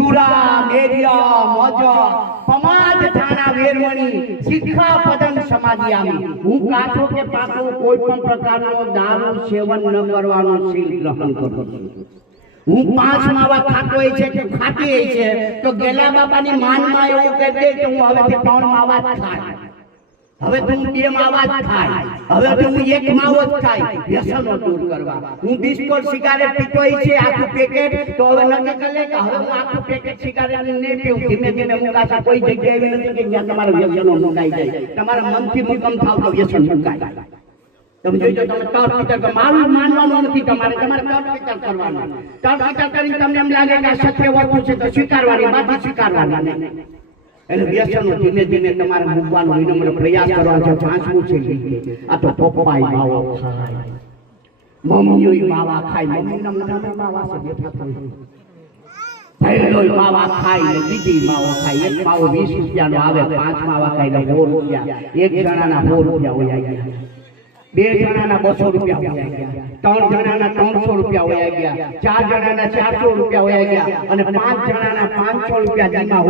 સુરા મેરિયા મોજા પમાજ થાણા વેરવણી, શિખા પદન સમાધિ આમી. હું કાચો કે પાકો કોઈ પણ પ્રકારનો દારૂ સેવન ન કરવાનો શીલ ગ્રહણ કરું છું. હું પાંચ માવા ખાતો હોય છે કે ખાતી હોય છે, તો ગેલા બાબાની માનમાં એવું કહી કે હું હવેથી ત્રણ માવા જ ખાય. હવે તું બે માવા જ ખાય. હવે તું એક માવો જ ખાય. વ્યસનો દૂર કરવા. હું બિસ્કોટ, સિગારેટ પીતો છે, આખું પેકેટ. તો હવે નક્કી કરે કે હવે હું આખું પેકેટ સિગારેટ નહીં પીવું. ધીમે ધીમે મુકાશે કોઈ જગ્યાએ નથી કે જ્યાં તમારા વ્યસનો મુકાઈ જાય. તમારા મનથી મુકમ થાવ તો વ્યસન મુકાય. તમે જોઈજો તમે તર્ક વિચાર મારું માનવાનું નથી તમારે. તમારે તર્ક વિચાર કરવાનું. તર્ક વિચાર કરીને તમને એમ લાગે કે આ સત્ય વસ્તુ છે, તો સ્વીકારવાની, બાકી સ્વીકારવાના નહીં. એટલે વ્યસનો ધીમે ધીમે તમારે મૂકવાનો વિનમ્ર પ્રયાસ કરવાનો છે. પાંચમું છે. આ તો પપ્પાય માવો ખાય. મમ્મીઓય માવા ખાય મમ્મીના મોઢામાં માવા છે રૂપિયાનો આવે, પાંચ માવા ખાય રૂપિયા. હોય ચાર જણાના ચારસો રૂપિયા વયા ગયા. અને પાંચ જણાના પાંચસો રૂપિયા જેમાં